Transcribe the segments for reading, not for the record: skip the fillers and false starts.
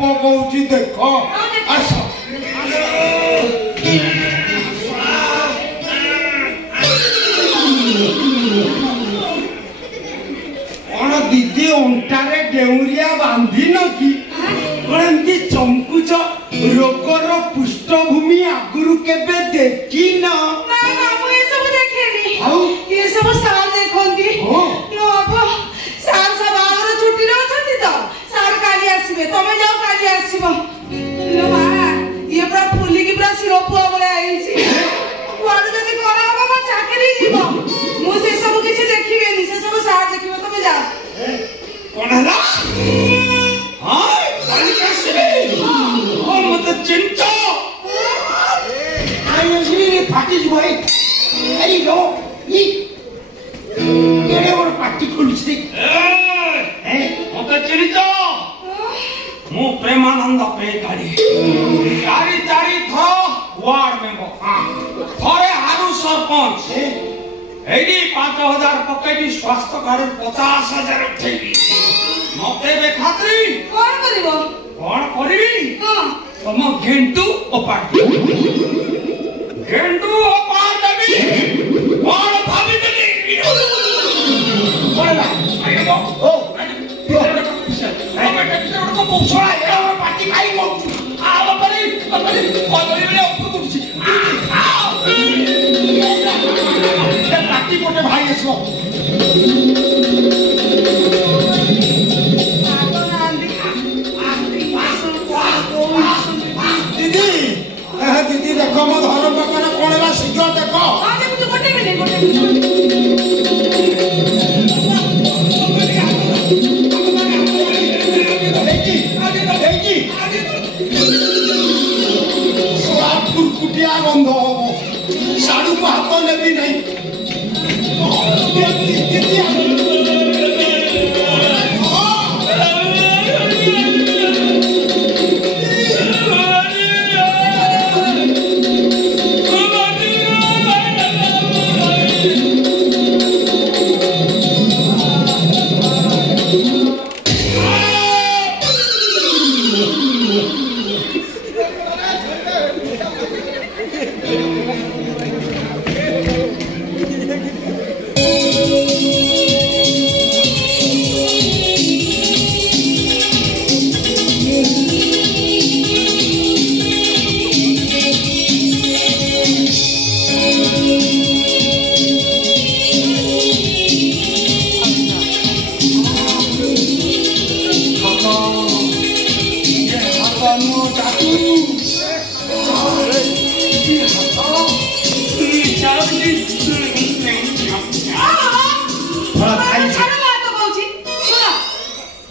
पकौची देख आस कौन दीदी अंटारे डेउरिया बांधी न कि कौन एमती चमकुच रोगर पृष्ठभूमि आगुरु केबे देखी न ना ना मु ये सब देखेनी आउ ये सब सार देखंती हो नो अब सार सब आगर छुट्टी रे अछंती तो सार काली आसीबे तमे जाओ काली आसीबो लो मा ये पूरा फुली की पूरा सिरोपुआ बले आई छी वाडू जदी कोना बाबा मा चाकरी जीवो मु से सब किछ देखिबेनी से सब सार देखिबो तमे जा कौन हला हां काली आसीबे ओ मत चिंता आई अजनी फाटी भाई अरे लो ई केड़े और पार्टी खुलसी ए मत चिंता मु प्रेमानंद पे गाड़ी चारी चारी थो वार्ड मेंबर हां थरे हारू सरपंच एडी 5000 पकेटी स्वास्थ्य कार्ड 50000 उठेगी मते बे खात्री कोन करिवो कोन करबी हां तम गेंटू ओपाट गेंटू ओपाट देबी कोन भाभी देबी बोला अरे ओ पार्टी खाई पार्टी पोटे भाई आसो दीदी दीदी देख मो धर्म पाकर कौन है शीघ्र देख गोटे मिनिट कुटिया गंध हम साड़ू को हाथ नेबी नहीं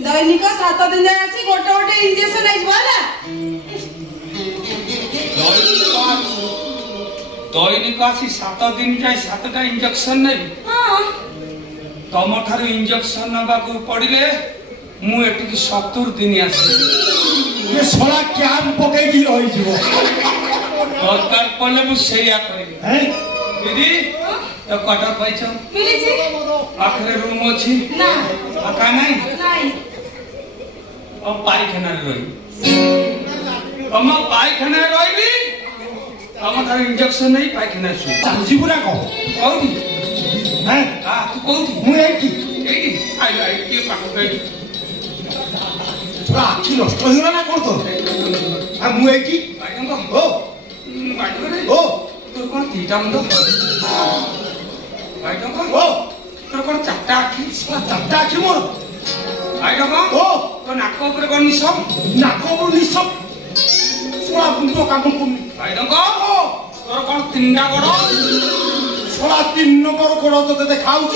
दैनिक 7 दिन जाए आसी गोटे गोटे इंजेक्शन आइज वाला दैनिक आसी 7 दिन जाए 7टा इंजेक्शन नै हां तम थारु इंजेक्शन नबा को पड़िले मु एटी 70 दिन आसी ये सोला क्याम पके की होई जीवो दरकार पले मु सेया करी हैं दीदी तो क्वार्टर पाइछो मिली छी आखरे रूम अछि ना आका नहीं नहीं अब पाइखाना रही हम पाइखाना रही हम थार इंजेक्शन नहीं पाइखाना सु जीवरा को कौदी हैं आ तू कौदी मु एकी आई के पाखो गई थोड़ा आखि नष्ट होइरा ना कोन तो आ मु एकी ओ ओ तोर कोन तीटा मुंड ओ तोर कोन चारटा आखि मोर आई डको ओ तो नाक ऊपर कोन निसम नाक ऊपर निसम सोला गुंडो काम कुमी आई डको तोर कोन तीनटा गोड़ सोला 3 नंबर गोड़ तो देखाउची